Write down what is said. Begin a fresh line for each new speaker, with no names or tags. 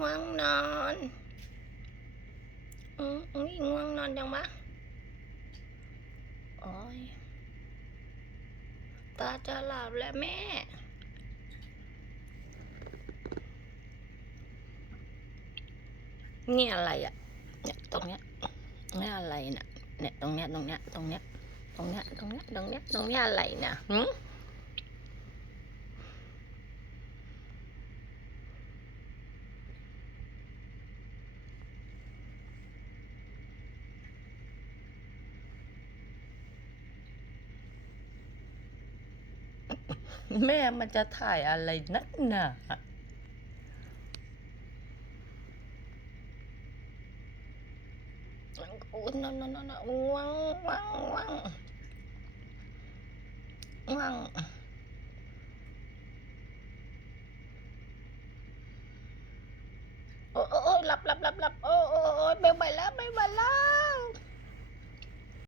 ง่วงนอนอืมอุ้ยง่วงนอนยังมะโอ้ยตาจะหลับแล้วแม่เนี่ยอะไรอะ เนี่ยตรงเนี้ยเนี่ยอะไรน่ะ เนี่ยตรงเนี้ยตรงเนี้ยตรงเนี้ยตรงเนี้ยตรงเนี้ยตรงเนี้ยตรงเนี้ยอะไรเนี่ยหืม แม่มันจะถ่ายอะไรนักหนาโอ้นนนนนว่างว่างว่างว่างโอ้โอ้หลับหลับหลับหลับโอ้โอ้โอ้ไม่ไหวแล้วไม่ไหวแล้ว